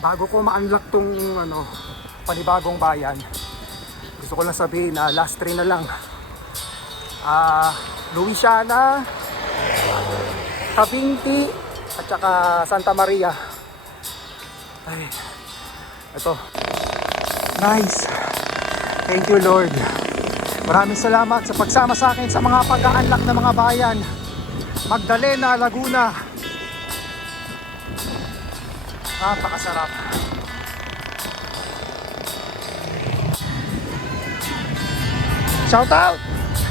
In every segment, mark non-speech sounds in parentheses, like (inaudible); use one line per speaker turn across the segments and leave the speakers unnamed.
bago ko ma-unlock tong ano, panibagong bayan, gusto ko lang sabihin na last train na lang. Ah, Luisiana, Cabinti, at saka Santa Maria. Ay, ito. Nice. Thank you Lord. Maraming salamat sa pagsama sa akin sa mga pag-unlock ng mga bayan. Magdalena, Laguna. Napakasarap. Shout out!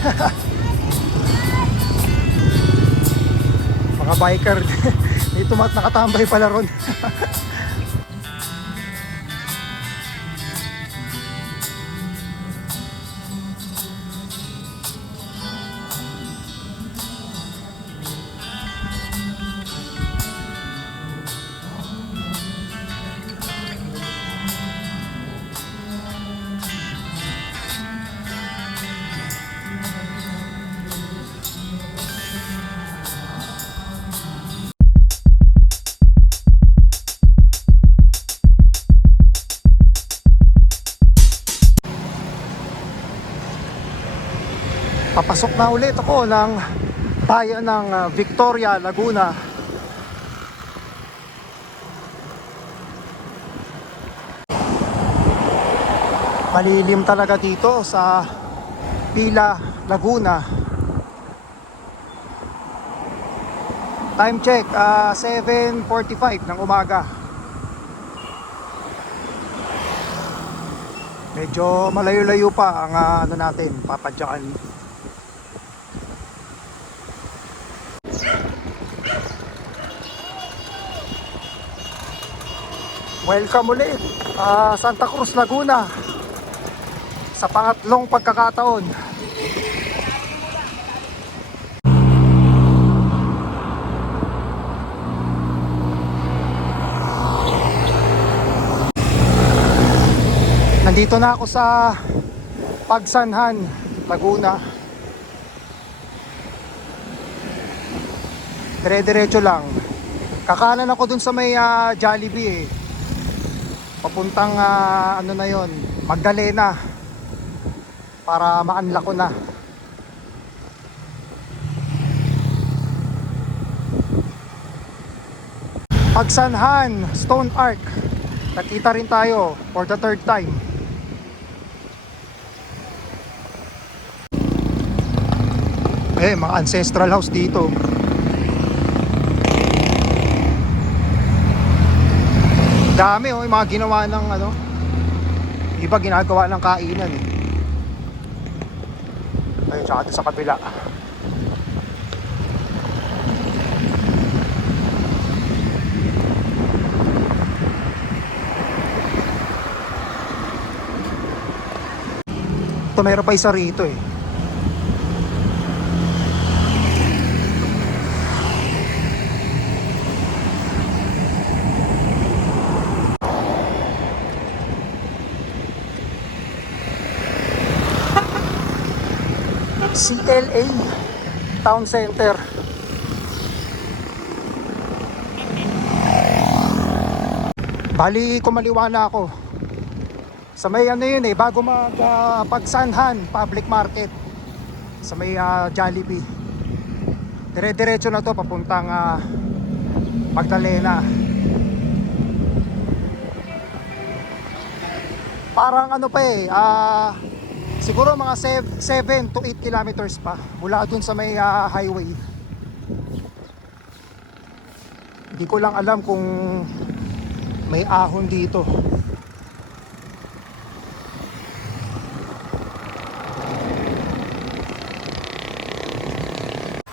(laughs) mga biker. (laughs) May tumat nakatambay pala ron. (laughs) Papasok na ulit ako ng bayan ng ah, Victoria, Laguna. Malilim talaga dito sa Pila, Laguna. Time check, ah, 7.45 ng umaga. Medyo malayo-layo pa ang ah, ano natin, papadyakan. Welcome ulit ah, Santa Cruz, Laguna sa pangatlong pagkakataon. Nandito na ako sa Pagsanhan, Laguna. Dire-diretso lang. Kakanan ako dun sa may ah, Jollibee eh. Papuntang ah, ano na yon Magdalena. Para ma-unlock ko na. Pagsanhan, Stone Arc. Nakita rin tayo for the third time. Eh, mga ancestral house dito. Dami oh, yung mga ginawa ng ano. Iba ginagawa ng kainan eh. Ayun, tsaka doon sa kabila. Ito mayroon pa isa rito eh. CLA Town Center. Bali, kumaliwa na ako. Sa may ano yun eh, bago mag ah, pagsanhan, public market. Sa may ah, Jollibee. Dire-diretso na to papuntang ah, Magdalena. Parang ano pa eh, ah, siguro mga 7 to 8 kilometers pa mula dun sa may ah, highway. Hindi ko lang alam kung may ahon dito.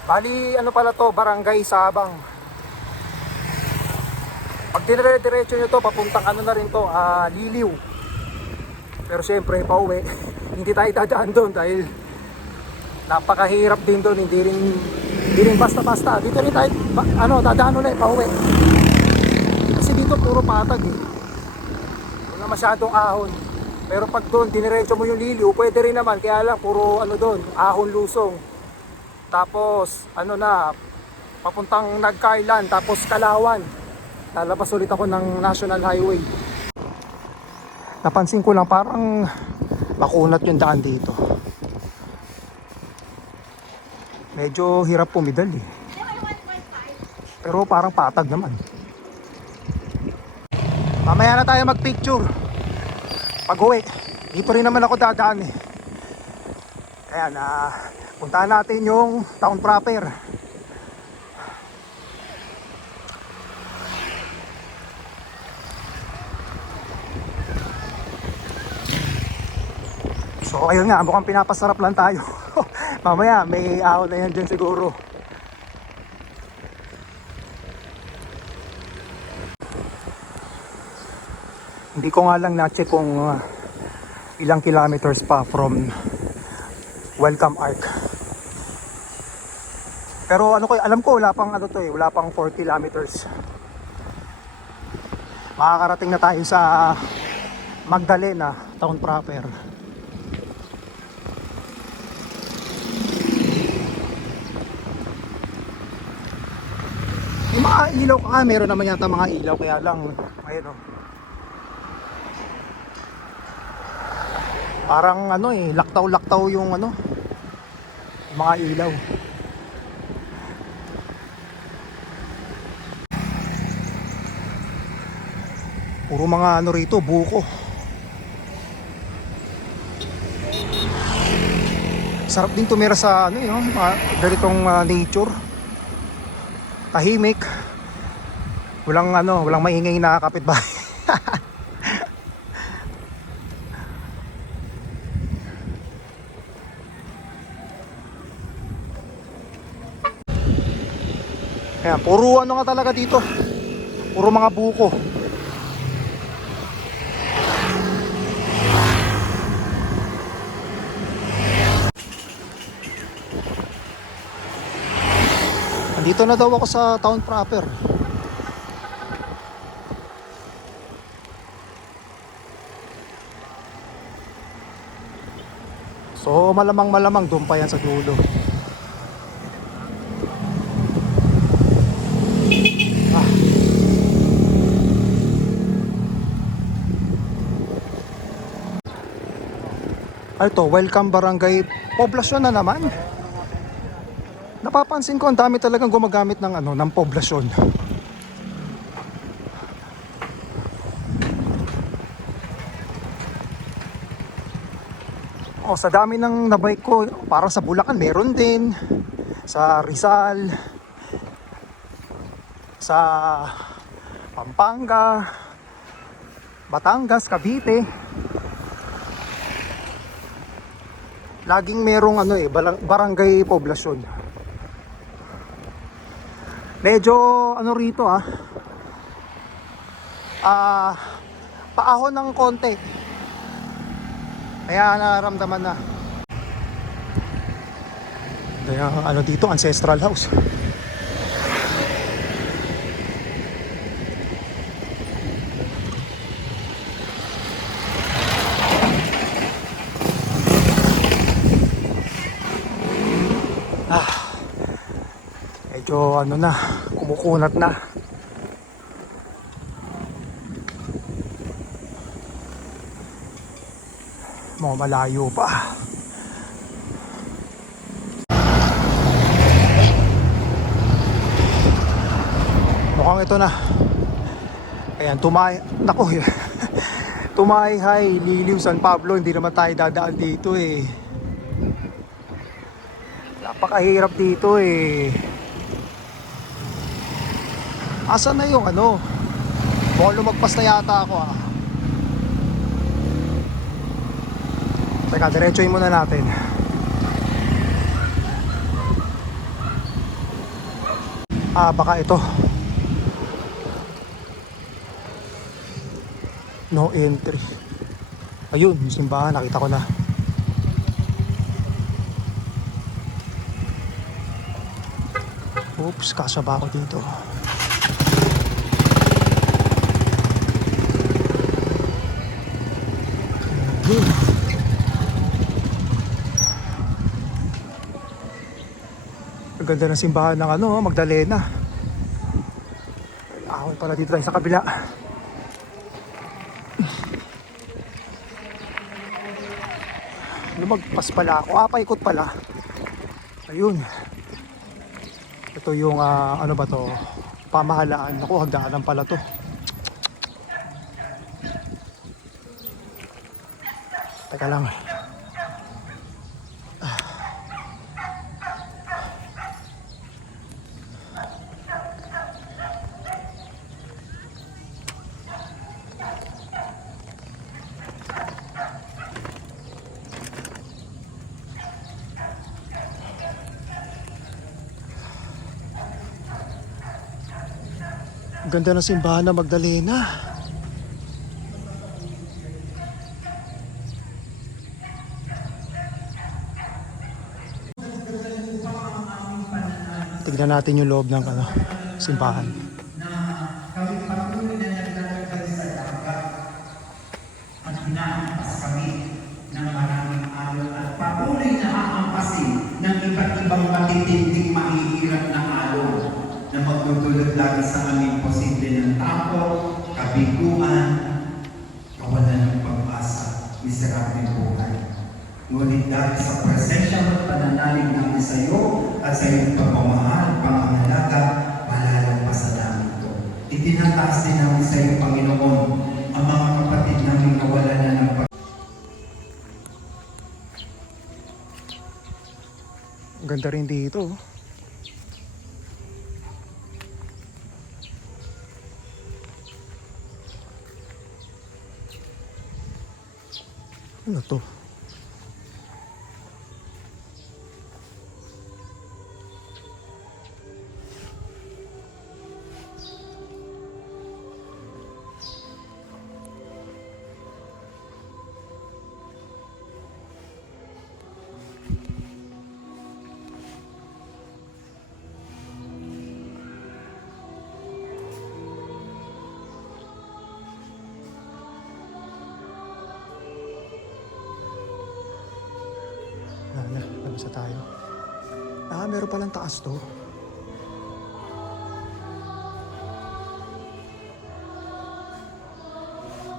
Bali, ano pala to, Barangay Sabang. Pag dire-diretso nyo to, papuntang ano na rin to, ah, Liliw. Pero syempre, pauwi. (laughs) hindi tayo dadaan doon dahil napakahirap din doon. Hindi rin, hindi rin basta-basta. Dito rin tayo, ano, dadaan ulit, pauwi. Kasi dito puro patag eh. Wala masyadong ahon. Pero pag doon, diniretso mo yung liliw, pwede rin naman. Kaya lang, puro ano doon, ahon lusong. Tapos, ano na, papuntang Nagkailan, tapos Kalawan. lalabas ulit ako ng National Highway. Napansin ko lang parang makunat yung daan dito. Medyo hirap pumidal eh. Pero parang patag naman. Mamaya na tayo magpicture. Pag uwi, dito rin naman ako dadaan eh. Kaya na puntahan natin yung town proper. So ayun nga, mukhang pinapasarap lang tayo. (laughs) Mamaya may ahon na yan dyan siguro. Hindi ko nga lang na-check kung uh, ilang kilometers pa from Welcome Arc. Pero ano ko, alam ko wala pang ano to eh, wala pang 4 kilometers. Makakarating na tayo sa Magdalena, town proper. Yung mga ilaw ka, meron naman yata mga ilaw kaya lang, ayun oh. Parang ano eh, laktaw-laktaw yung ano, mga ilaw. Puro mga ano rito, buko. Sarap din tumira sa ano yun, mga ganitong ah, nature. Tahimik. Walang ano, walang maingay na kapitbahay. (laughs) Ayan, puro ano nga talaga dito. Puro mga buko. Andito na daw ako sa town proper. So malamang malamang doon pa yan sa dulo. Ah. Ay to, welcome barangay poblasyon na naman. Napapansin ko ang dami talagang gumagamit ng ano, ng poblasyon. O sa dami ng nabike ko, parang sa Bulacan meron din. Sa Rizal. Sa Pampanga. Batangas, Cavite. Laging merong ano eh, barangay poblasyon. Medyo ano rito ah. Ah, paahon ng konti. Kaya nararamdaman na. Kaya ano dito, ancestral house. Ah, medyo ano na, kumukunat na. Mga malayo pa. Mukhang ito na. Ayan, tumay... Naku, (laughs) Tumayhay, Liliw, San Pablo. Hindi naman tayo dadaan dito eh. Napakahirap dito eh. Asan na yung ano? Mukhang lumagpas na yata ako ah. Teka, diretsoin muna natin. Ah, baka ito. No entry. Ayun, yung simbahan, nakita ko na. Oops, kasya ba ako dito? Yun. Ang ganda ng simbahan ng ano, Magdalena. Ahon pala dito tayo sa kabila. Lumagpas pala ako. Ah, paikot pala. Ayun. Ito yung ah, ano ba to? Pamahalaan. Ako, hagdaanan pala to. Teka lang. Ang Ganda ng simbahan na Magdalena. Tignan natin yung loob ng ano, simbahan.
Magdudulot lagi sa aming posible ng takot, kabiguan, kawalan ng pag-asa, miserableng buhay. Ngunit dahil sa presensya at pananalig namin sa iyo at sa iyong pagmamahal, pangangalaga, malalang pa sa namin ito. Itinataas din namin sa iyo, Panginoon, ang mga kapatid namin nawalan na ng pag-
Ang ganda rin dito. oh. Ano to? Na, labas na tayo. Ah, meron palang taas to.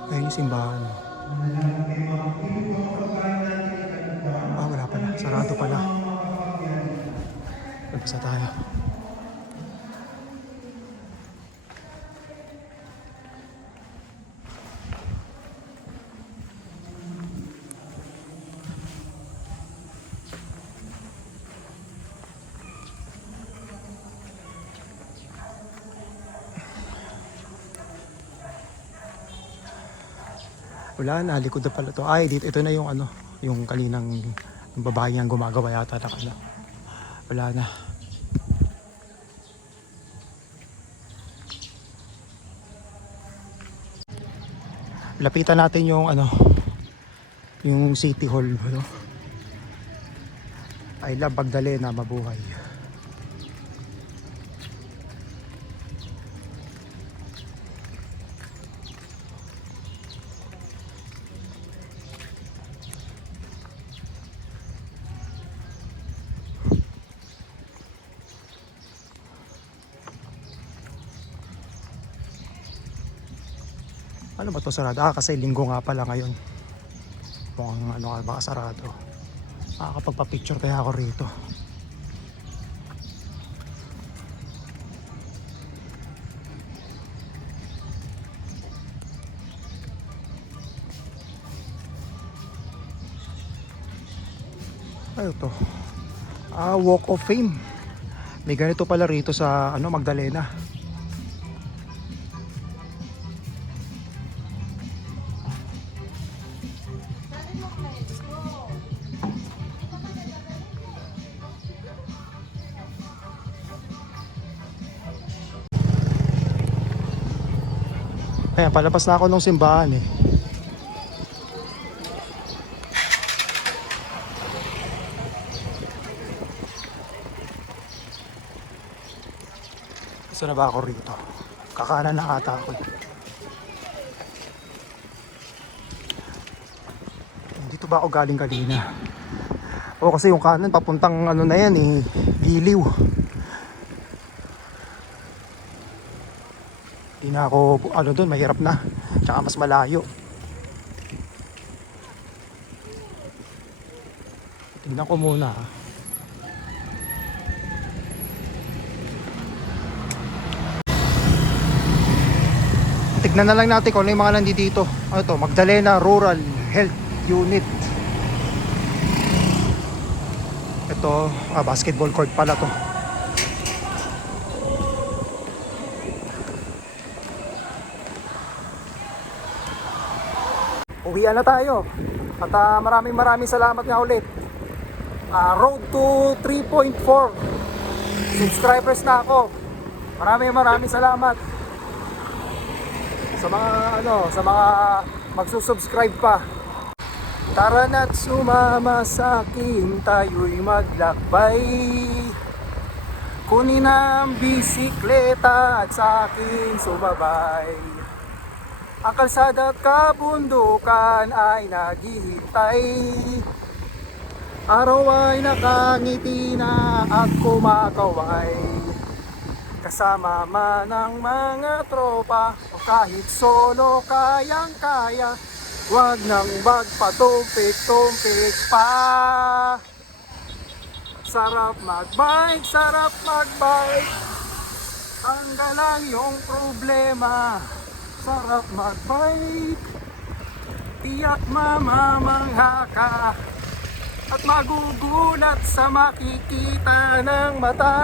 Ayun yung simbahan. Ah, wala pala. Sarado pala. Labas na tayo. Wala na, likod na pala to. Ay, dito, ito na yung ano, yung kaninang yung babae niyang gumagawa yata na ano. Wala na. Lapitan natin yung ano, yung City Hall. Ano? I love Magdalena, mabuhay. Ano ba to sarado? Ah, kasi linggo nga pala ngayon. Mukhang ano ka baka sarado. Makakapagpa-picture kaya ako rito. Ano to? Ah, Walk of Fame. May ganito pala rito sa ano Magdalena. Ayan, palabas na ako ng simbahan eh. Gusto na ba ako rito? Kakanan na ata ako. eh. Dito ba ako galing kanina? O kasi yung kanan papuntang ano na yan eh, Giliw. Na ako, ano doon, mahirap na. Tsaka mas malayo. Tignan ko muna. ha. Tignan na lang natin kung ano yung mga nandito. Ano to? Magdalena Rural Health Unit. Ito, ah, basketball court pala to. Uwian na tayo. At ah, maraming maraming salamat nga ulit. Ah, road to 3.4 subscribers na ako. Maraming maraming salamat sa mga ano, sa mga magsusubscribe pa. Tara na't sumama sa akin, tayo'y maglakbay. Kunin ang bisikleta at sa akin sumabay. Ang kalsada at kabundukan ay naghihintay. Araw ay nakangiti na at kumakaway. Kasama man ang mga tropa o kahit solo kayang-kaya Huwag nang magpatumpik-tumpik pa Sarap magbike, sarap magbike Tanggalan yung problema Sarap magbike Tiyak mamamangha ka At magugulat sa makikita ng mata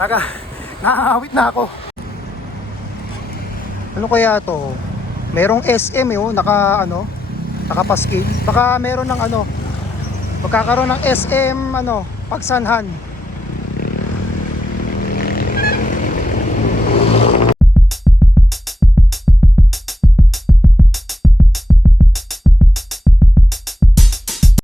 Aga, (laughs) nakakawit na ako. Ano kaya to? Merong SM yun, naka ano, nakapaskil. Baka meron ng ano, magkakaroon ng SM ano, pagsanhan.